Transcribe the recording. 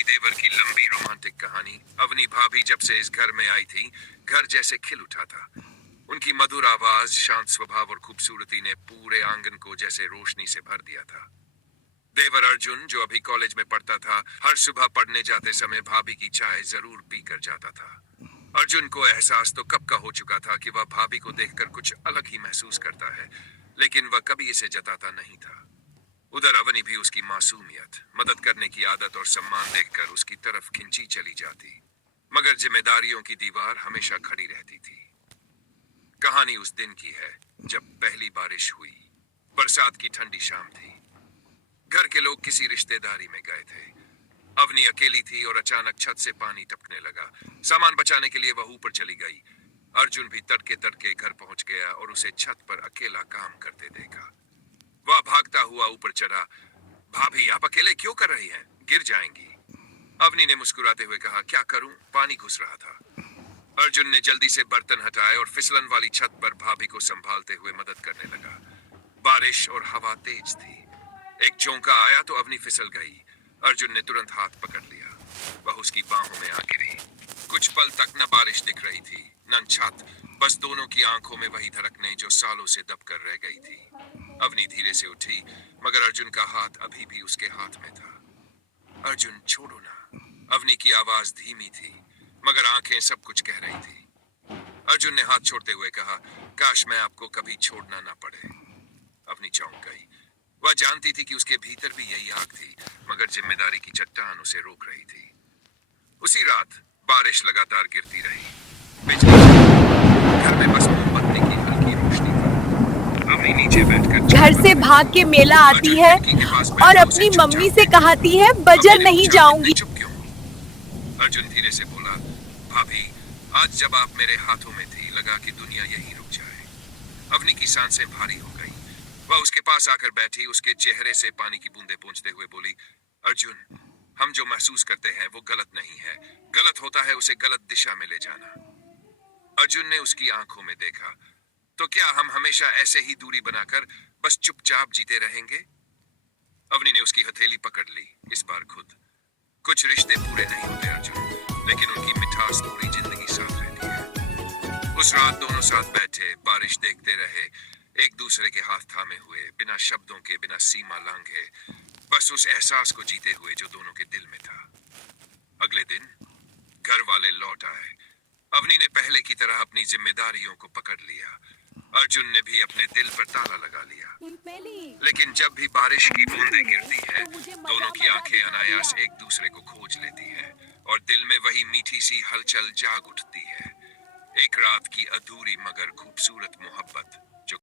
भाभी देवर की लंबी रोमांटिक कहानी। अवनी भाभी जब से इस घर में आई थी, घर जैसे खिल उठा था। उनकी मधुर आवाज, शांत स्वभाव और खूबसूरती ने पूरे आंगन को जैसे रोशनी से भर दिया था। देवर अर्जुन, जो अभी कॉलेज में पढ़ता था, हर सुबह पढ़ने जाते समय भाभी की चाय जरूर पी कर जाता था। अर्जुन को एहसास तो कब का हो चुका था कि वह भाभी को देखकर कुछ अलग ही महसूस करता है, लेकिन वह कभी इसे जताता नहीं था। उधर अवनी भी उसकी मासूमियत, मदद करने की आदत और सम्मान देखकर उसकी तरफ खिंची चली जाती, मगर जिम्मेदारियों की दीवार हमेशा खड़ी रहती थी। कहानी उस दिन की है जब पहली बारिश हुई। बरसात की ठंडी शाम थी। घर के लोग किसी रिश्तेदारी में गए थे। अवनी अकेली थी और अचानक छत से पानी टपकने लगा। सामान बचाने के लिए वह ऊपर चली गई। अर्जुन भी तड़के तड़के घर पहुंच गया और उसे छत पर अकेला काम करते देखा। वह भागता हुआ ऊपर चढ़ा। भाभी, आप अकेले क्यों कर रही हैं? गिर जाएंगी। अवनी ने मुस्कुराते हुए कहा, क्या करूं, पानी घुस रहा था। अर्जुन ने जल्दी से बर्तन हटाए और फिसलन वाली छत पर भाभी को संभालते हुए मदद करने लगा। बारिश और हवा तेज थी। एक झोंका आया तो अवनी फिसल गई। अर्जुन ने तुरंत हाथ पकड़ लिया। वह उसकी बाहों में आ गिरी। कुछ पल तक न बारिश दिख रही थी, न छत, बस दोनों की आंखों में वही धड़कने जो सालों से दबकर रह गई थी। अवनी धीरे से उठी, मगर अर्जुन का हाथ अभी भी उसके हाथ में था। अर्जुन, छोड़ो ना। अवनी की आवाज धीमी थी, मगर आंखें सब कुछ कह रही थी। अर्जुन ने हाथ छोड़ते हुए कहा, काश मैं आपको कभी छोड़ना ना पड़े। अवनी चौंक गई। वह जानती थी कि उसके भीतर भी यही आग थी, मगर जिम्मेदारी की चट्टान उसे रोक रही थी। उसी रात बारिश लगातार गिरती रही। बिजली चमकी। घर में बस मोमबत्ती की हल्की रोशनी थी। अवनी नीचे बैठकर घर से भाग के मेला आती है और अपनी मम्मी से कहती है, बजर नहीं जाऊंगी। चुप क्यों? अर्जुन धीरे से बोला, भाभी, आज जब आप मेरे हाथों में थी, लगा कि दुनिया यहीं रुक जाए। अवनी की सांसें भारी हो गई। वह उसके पास आकर बैठी, उसके चेहरे से पानी की बूंदें पोंछते हुए बोली, अर्जुन, हम जो महसूस करते हैं वो गलत नहीं है। गलत होता है उसे गलत दिशा में ले जाना। अर्जुन ने उसकी आंखों में देखा। तो क्या हम हमेशा ऐसे ही दूरी बनाकर बस चुपचाप जीते रहेंगे? अवनी ने उसकी हथेली पकड़ ली, इस बार खुद। कुछ रिश्ते पूरे नहीं होते अर्जुन, लेकिन उनकी मिठास पूरी जिंदगी साथ रहती है। उस रात दोनों साथ बैठे, बारिश देखते रहे, एक दूसरे के हाथ थामे हुए, बिना शब्दों के, बिना सीमा लांघे, बस उस एहसास को जीते हुए जो दोनों के दिल में था। अगले दिन घर वाले लौट आए। अवनी ने पहले की तरह अपनी जिम्मेदारियों को पकड़ लिया। अर्जुन ने भी अपने दिल पर ताला लगा लिया। लेकिन जब भी बारिश की बूंदें गिरती है, दोनों की आंखें अनायास एक दूसरे को खोज लेती है और दिल में वही मीठी सी हलचल जाग उठती है। एक रात की अधूरी मगर खूबसूरत मोहब्बत, जो